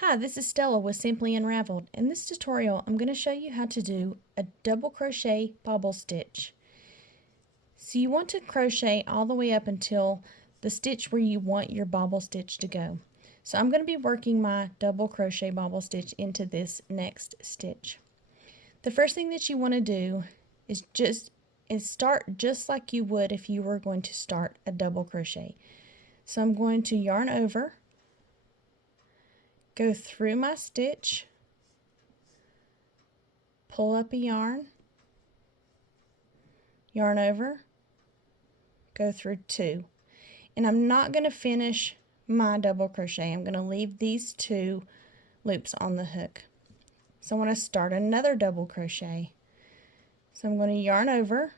Hi, this is Stella with Simply Unraveled. In this tutorial, I'm going to show you how to do a double crochet bobble stitch. So you want to crochet all the way up until the stitch where you want your bobble stitch to go. So I'm going to be working my double crochet bobble stitch into this next stitch. The first thing that you want to do is start just like you would if you were going to start a double crochet. So I'm going to yarn over, go through my stitch, pull up a yarn, yarn over, go through two. And I'm not going to finish my double crochet. I'm going to leave these two loops on the hook. So I want to start another double crochet. So I'm going to yarn over,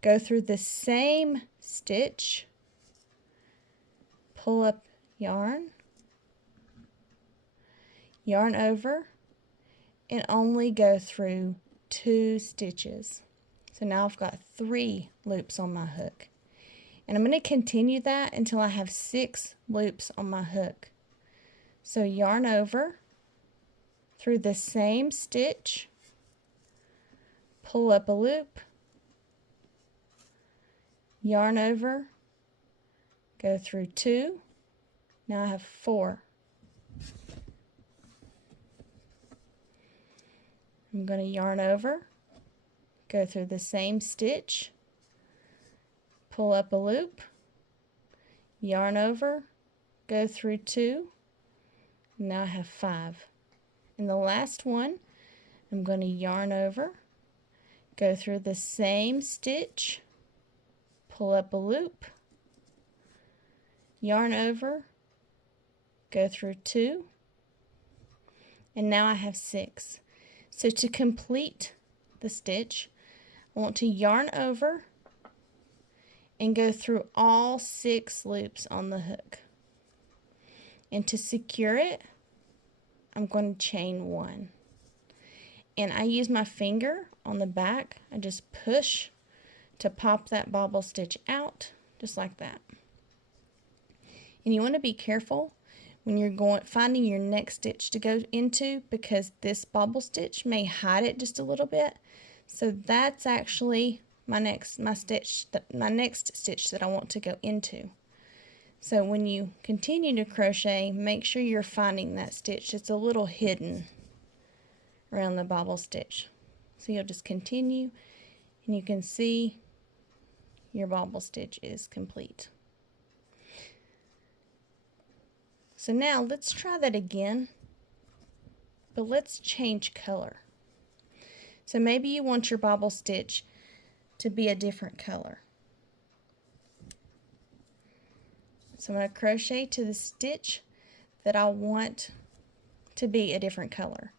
go through the same stitch, pull up yarn, yarn over, and only go through 2 stitches. So now I've got 3 loops on my hook. And I'm going to continue that until I have 6 loops on my hook. So yarn over through the same stitch, pull up a loop, yarn over, go through 2. Now I have 4. I'm going to yarn over, go through the same stitch, pull up a loop, yarn over, go through 2. Now I have 5. And the last one, I'm going to yarn over, go through the same stitch, pull up a loop, yarn over, go through 2, and now I have 6. So to complete the stitch, I want to yarn over and go through all 6 loops on the hook. And to secure it, I'm going to chain 1. And I use my finger on the back. I just push to pop that bobble stitch out, just like that. And you want to be careful when you're finding your next stitch to go into, because this bobble stitch may hide it just a little bit. So that's actually my next stitch that I want to go into. So when you continue to crochet, make sure you're finding that stitch. It's a little hidden around the bobble stitch. So you'll just continue, and you can see your bobble stitch is complete. So now let's try that again, but let's change color. So maybe you want your bobble stitch to be a different color. So I'm going to crochet to the stitch that I want to be a different color.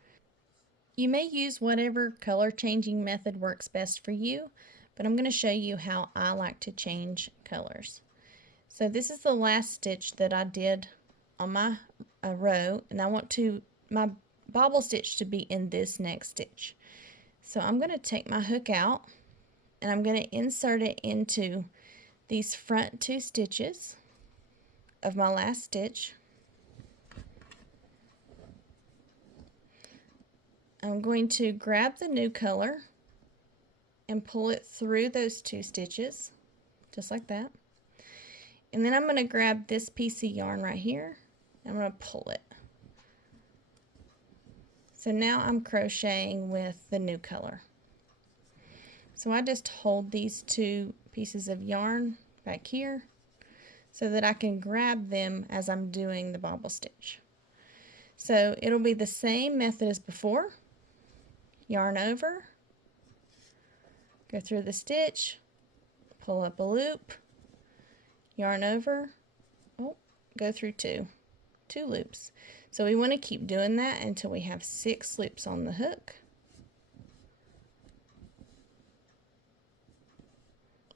You may use whatever color changing method works best for you, but I'm going to show you how I like to change colors. So this is the last stitch that I did on my row, and I want my bobble stitch to be in this next stitch. So I'm going to take my hook out, and I'm going to insert it into these front 2 stitches of my last stitch. I'm going to grab the new color and pull it through those 2 stitches, just like that. And then I'm going to grab this piece of yarn right here. I'm going to pull it. So now I'm crocheting with the new color. So I just hold these 2 pieces of yarn back here so that I can grab them as I'm doing the bobble stitch. So it'll be the same method as before. Yarn over, go through the stitch, pull up a loop, yarn over, go through 2 loops. So we want to keep doing that until we have 6 loops on the hook.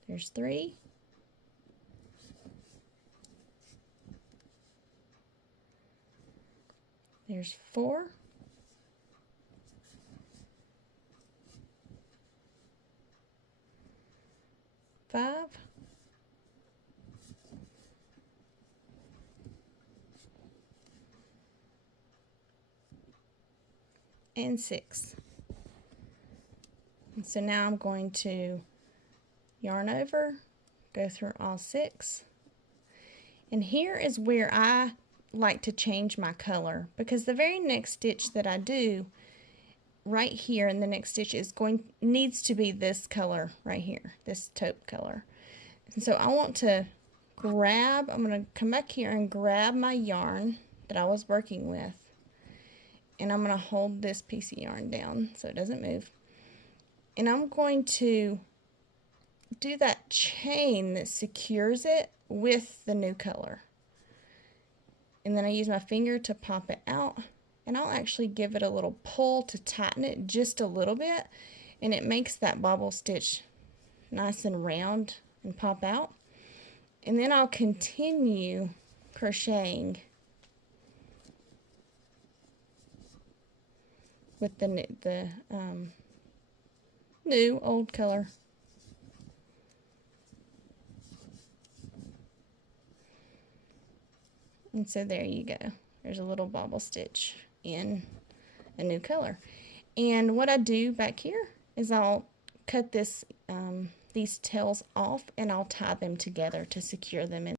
There's 3. There's 4. 5. and 6. And so now I'm going to yarn over, go through all 6. And here is where I like to change my color, because the very next stitch that I do right here in the next stitch needs to be this color right here, this taupe color. And so I want to I'm going to come back here and grab my yarn that I was working with, and I'm going to hold this piece of yarn down so it doesn't move. And I'm going to do that chain that secures it with the new color. And then I use my finger to pop it out, and I'll actually give it a little pull to tighten it just a little bit, and it makes that bobble stitch nice and round and pop out. And then I'll continue crocheting with the new old color. And so there you go. There's a little bobble stitch in a new color. And what I do back here is I'll cut these tails off, and I'll tie them together to secure them in.